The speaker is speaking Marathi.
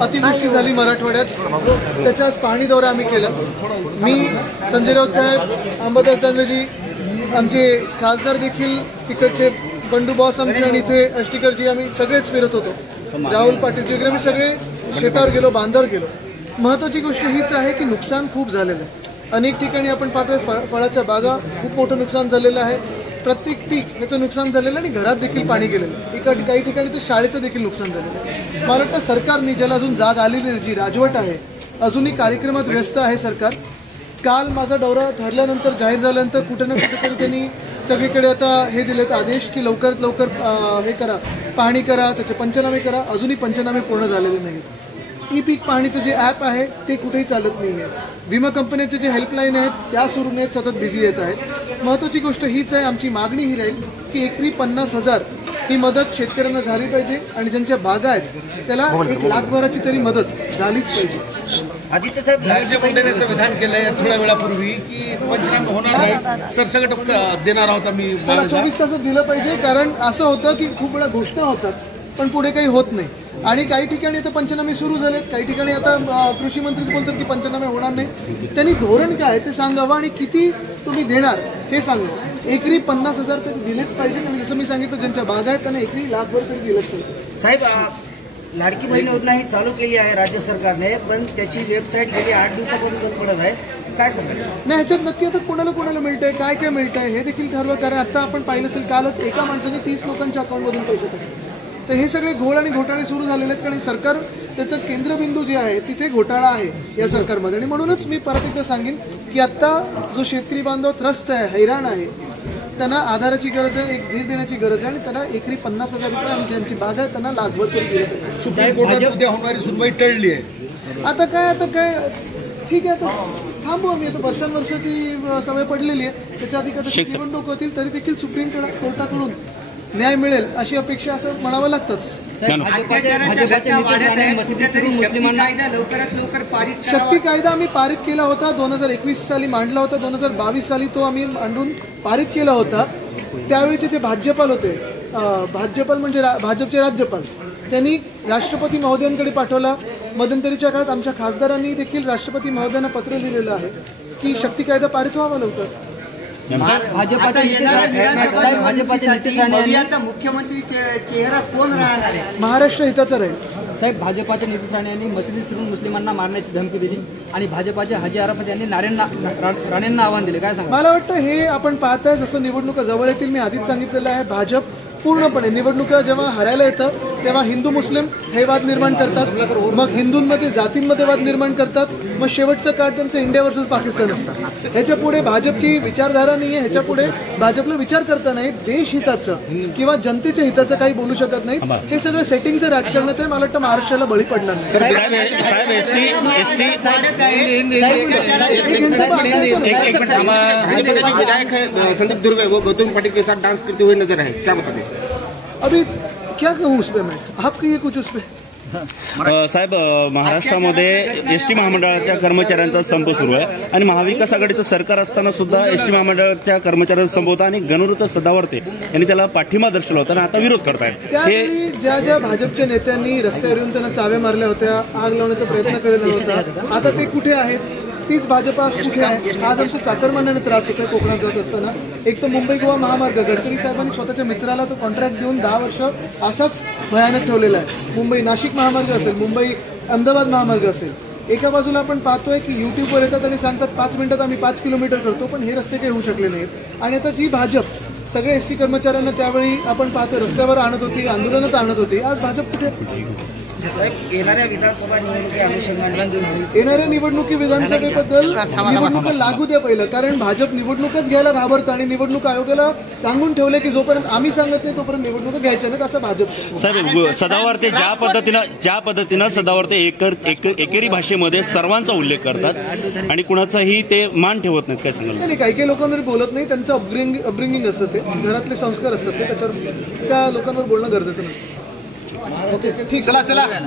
अतिवृष्टी झाली मराठवाड्यात, त्याचा पाहणी दौरा आम्ही केला। मी संजय राऊत साहेब, अंबादास दानवेजी, आमचे खासदार देखील तिकडचे, बंडू बॉस आमचे, आणि इथे अष्टीकरजी, आम्ही सगळेच फिरत होतो। राहुल पाटील वगैरे, आम्ही सगळे शेतावर गेलो, बांधावर गेलो। महत्वाची गोष्ट हीच आहे की नुकसान खूप झालेलं आहे। अनेक ठिकाणी आपण पाहतोय फळाच्या बागा, खूप मोठं नुकसान झालेलं आहे। प्रत्येक पीक याचं नुकसान झालेलं आणि घरात देखील पाणी गेलेलं। काही ठिकाणी तर शाळेचं देखील नुकसान झालेलं आहे। मला वाटतं सरकारने, ज्याला अजून जाग आलेली नाही, जी राजवट आहे, अजूनही कार्यक्रमात व्यस्त आहे सरकार। काल माझा दौरा ठरल्यानंतर, जाहीर झाल्यानंतर कुठे ना कुठेतरी त्यांनी सगळीकडे आता हे दिलेत आदेश की लवकरात लवकर हे करा, पाहणी करा, त्याचे पंचनामे करा। अजूनही पंचनामे पूर्ण झालेले नाहीत। ई पीक पाहणीचं जे ॲप आहे ते कुठेही चालत नाही आहे। विमा कंपन्यांचे जे हेल्पलाईन आहेत त्या सुरू नाहीत, सतत बिझी येत आहेत। महत्त्वाची गोष्ट हीच आहे, आमची मागणी ही राहील की एकरी 50,000 ही मदत शेतकऱ्यांना झाली पाहिजे, आणि ज्यांच्या बागा आहेत त्याला 1,00,000 तरी मदत झालीच पाहिजे। आदित्य साहेब, धनंजय मुंडेने असं विधान केलंय थोड्या वेळापूर्वी की पंचनामे होणार नाही, सरसकट देणार आहोत आम्ही। 24 तासात दिलं पाहिजे, कारण असं होतं की खूप वेळा घोषणा होतात पण पुढे काही होत नाही। आणि काही ठिकाणी आता पंचनामे सुरू झालेत, काही ठिकाणी आता कृषी मंत्रीच बोलतात की पंचनामे होणार नाही। त्यांनी धोरण काय ते सांगावं आणि किती तुम्ही देणार हे सांगावं। एकरी 50,000 तरी दिलेच पाहिजे, आणि जसं मी सांगितलं ज्यांच्या बागा आहेत त्यांना एकरी 1,00,000 तरी दिलंच पाहिजे। साहेब, लाडकी बहीण योजना ही चालू केली आहे राज्य सरकारने, पण त्याची वेबसाईट गेली 8 दिवसापासून बंद पडत आहे, काय सांगाल? नाही, ह्याच्यात नक्की आता कोणाला मिळतंय, काय मिळतंय हे देखील ठरवं। कारण आता आपण पाहिलं असेल, कालच एका माणसाने 30 लोकांच्या अकाउंटमधून पैसे टाकले। तर हे सगळे घोळ आणि घोटाळे सुरू झालेले आहेत, कारण सरकार त्याचं केंद्रबिंदू जे आहे तिथे घोटाळा आहे या सरकारमध्ये। आणि म्हणूनच मी परत एकदा सांगेन की आता जो शेतकरी बांधव त्रस्त आहे, हैराण आहे, त्यांना आधाराची गरज आहे, एक धीर देण्याची गरज आहे, आणि त्यांना एकरी 50,000 रुपये, आणि ज्यांची बाग आहे त्यांना 1,00,000 तरी दिले पाहिजे। सुप्रीम कोर्टात उद्या होणारी सुनवाई टळली आहे, आता काय ठीक आहे, आता थांबू आम्ही। आता वर्षांवर्षाची सवय पडलेली आहे, त्याच्या आधी कदाचित निवडणूक होतील तरी देखील सुप्रीम कोर्टाकडून न्याय मिळेल अशी अपेक्षा असं म्हणावं लागतंच। शक्ती कायदा आम्ही पारित केला होता, 2021 साली मांडला होता, 2022 साली तो आम्ही मांडून पारित केला होता। त्यावेळीचे जे भाजपाल होते, भाजपाल म्हणजे भाजपचे राज्यपाल, त्यांनी राष्ट्रपती महोदयांकडे पाठवला। मध्यंतरीच्या काळात आमच्या खासदारांनी देखील राष्ट्रपती महोदयांना पत्र लिहिलेलं आहे की शक्ती कायदा पारित व्हावा लवकर। मुख्यमंत्री चेहरा कोण राहणार आहे? महाराष्ट्र हिताचा राहील। साहेब, भाजपाच्या नितीश राणे यांनी मशिदीत शिरून मुस्लिमांना मारण्याची धमकी दिली, आणि भाजपाचे हाजी आराफत यांनी राणेंना आव्हान दिले, काय सांगा? मला वाटतं हे आपण पाहताय, जसं निवडणुका जवळ येतील, मी आधीच सांगितलेलं आहे, भाजप पूर्णपणे निवडणुका जेव्हा हरायला येतं तेव्हा हिंदू मुस्लिम हे वाद निर्माण करतात, मग हिंदूंमध्ये जातींमध्ये वाद निर्माण करतात, मग शेवटचं काळ त्यांचं इंडिया वर्सेस पाकिस्तान असतं। ह्याच्या पुढे भाजपची विचारधारा नाही आहे, ह्याच्या पुढे भाजपला विचार करता नाही, देश हिताचं किंवा जनतेच्या हिताचं काही बोलू शकत नाही। हे सगळं सेटिंगचं राजकारणात आहे, मला वाटतं महाराष्ट्राला बळी पडणार नाही। विधायक संदीप दुर्वे वो गौतम पाटिल के साथ डांस करते हुए नजर आए, क्या बताते? अभी क्या कहूँ उस पर मैं, आप कहिए कुछ उस पर। साहेब, महाराष्ट्रामध्ये एसटी महामंडळाच्या कर्मचाऱ्यांचा संप सुरू आहे, आणि महाविकास आघाडीचं सरकार असताना सुद्धा एसटी महामंडळाच्या कर्मचाऱ्यांचा संप होता, आणि गणुरुत सदावर्ते यांनी त्याला पाठिंबा दर्शवला होता, आणि आता विरोध करतायत। त्यावेळी ज्या भाजपच्या नेत्यांनी रस्त्यावर येऊन त्यांना चाव्या मारल्या होत्या, आग लावण्याचा प्रयत्न केलेला होता, आता ते कुठे आहेत? तीच भाजपा आज कुठे आहे? आज आमच्या चाकरमान्याने त्रास होतोय कोकणात जात असताना। एक तर मुंबई गोवा महामार्ग, गडकरी साहेबांनी स्वतःच्या मित्राला तो कॉन्ट्रॅक्ट देऊन 10 वर्ष असाच भयानक ठेवलेला आहे। मुंबई नाशिक महामार्ग असेल, मुंबई अहमदाबाद महामार्ग असेल, एका बाजूला आपण पाहतोय की युट्यूबवर येतात आणि सांगतात 5 मिनिटात आम्ही 5 किलोमीटर करतो, पण हे रस्ते काही होऊ शकले नाहीत। आणि आता जी भाजप सगळे एसटी कर्मचाऱ्यांना त्यावेळी आपण पाहतो रस्त्यावर आणत होती, आंदोलनात आणत होती, आज भाजप कुठे? साहेब, येणाऱ्या विधानसभा निवडणुकी अनुषंगाने येणाऱ्या निवडणुकी विधानसभेबद्दल निवडणुका लागू द्या पहिलं, कारण भाजप निवडणुकच घ्यायला घाबरतं, आणि निवडणूक आयोगाला सांगून ठेवले की जोपर्यंत आम्ही सांगत नाही तोपर्यंत निवडणुका घ्यायच्या नाहीत, असं भाजप। साहेब, सदावर्ते ज्या पद्धतीनं सदावर्ते एकेरी भाषेमध्ये सर्वांचा उल्लेख करतात, आणि कुणाचाही ते मान ठेवत नाहीत, काय सांगाल? नाही, काही लोकांवर बोलत नाही, त्यांचं अपब्रिंगिंग असतं, ते घरातले संस्कार असतात, ते त्याच्यावर त्या लोकांवर बोलणं गरजेचं नसतं। ओके, ठीक, चला।